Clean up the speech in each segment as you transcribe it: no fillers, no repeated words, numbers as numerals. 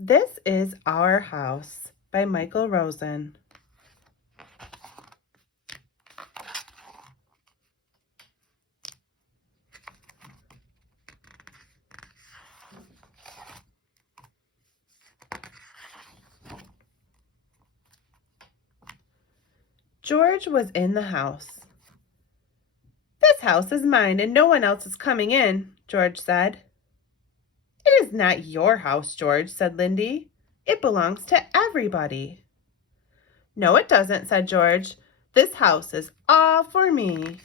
This is Our House by Michael Rosen. George was in the house. "This house is mine and no one else is coming in," George said. "It is not your house, George," said Lindy. "It belongs to everybody." "No, it doesn't," said George. "This house is all for me."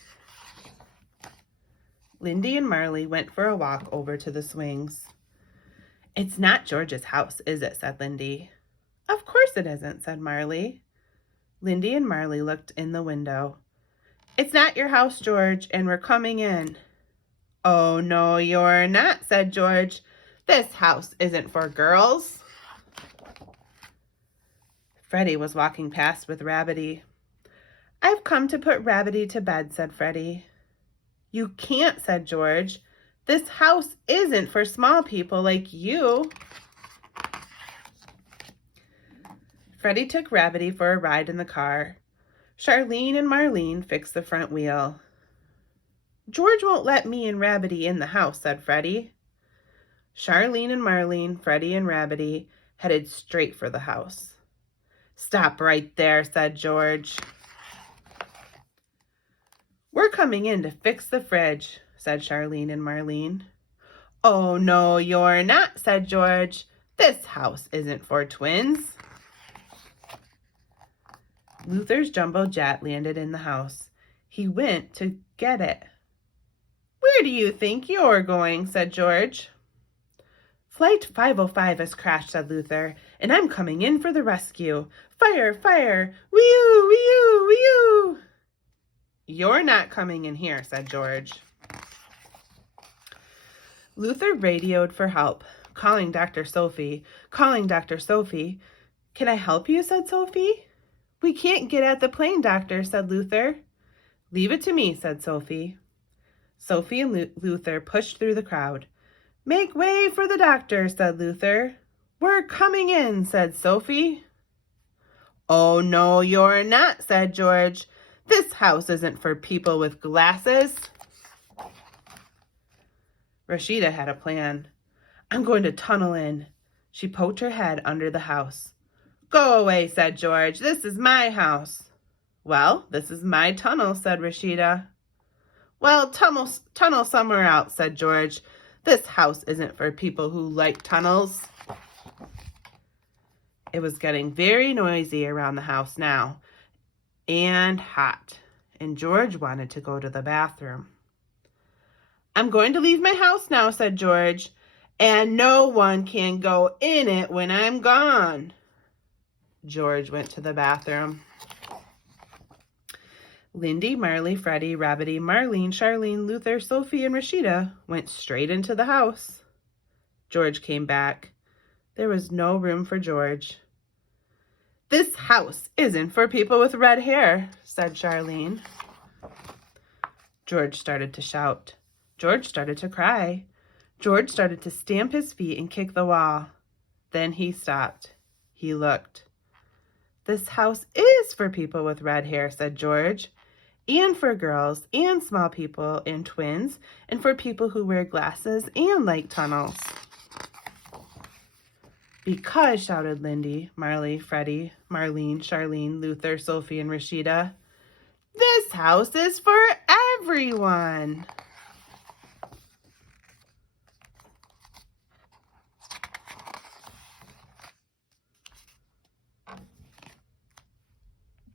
Lindy and Marley went for a walk over to the swings. "It's not George's house, is it?" said Lindy. "Of course it isn't," said Marley. Lindy and Marley looked in the window. "It's not your house, George, and we're coming in." "Oh, no, you're not," said George. "This house isn't for girls." Freddie was walking past with Rabbity. "I've come to put Rabbity to bed," said Freddie. "You can't," said George. "This house isn't for small people like you." Freddie took Rabbity for a ride in the car. Charlene and Marlene fixed the front wheel. "George won't let me and Rabbity in the house," said Freddie. Charlene and Marlene, Freddie and Rabbity headed straight for the house. "Stop right there," said George. "We're coming in to fix the fridge," said Charlene and Marlene. "Oh, no, you're not," said George. "This house isn't for twins." Luther's jumbo jet landed in the house. He went to get it. "Where do you think you're going?" said George. "Flight 505 has crashed," said Luther, "and I'm coming in for the rescue. Fire, fire, wee-oo, wee-oo, wee-oo." "You're not coming in here," said George. Luther radioed for help, calling Dr. Sophie, calling Dr. Sophie. "Can I help you?" said Sophie. "We can't get at the plane, Doctor," said Luther. "Leave it to me," said Sophie. Sophie and Luther pushed through the crowd. "Make way for the doctor," said Luther. "We're coming in," said Sophie. "Oh, no, you're not," said George. "This house isn't for people with glasses." Rashida had a plan. "I'm going to tunnel in." She poked her head under the house. "Go away," said George. "This is my house." "Well, this is my tunnel," said Rashida. "Well, tunnel somewhere else," said George. "This house isn't for people who like tunnels." It was getting very noisy around the house now, and hot, and George wanted to go to the bathroom. "I'm going to leave my house now," said George, "and no one can go in it when I'm gone." George went to the bathroom. Lindy, Marley, Freddie, Rabbity, Marlene, Charlene, Luther, Sophie, and Rashida went straight into the house. George came back. There was no room for George. "This house isn't for people with red hair," said Charlene. George started to shout. George started to cry. George started to stamp his feet and kick the wall. Then he stopped. He looked. "This house is for people with red hair," said George, "and for girls and small people and twins and for people who wear glasses and like tunnels." "Because," shouted Lindy, Marley, Freddie, Marlene, Charlene, Luther, Sophie, and Rashida, "this house is for everyone."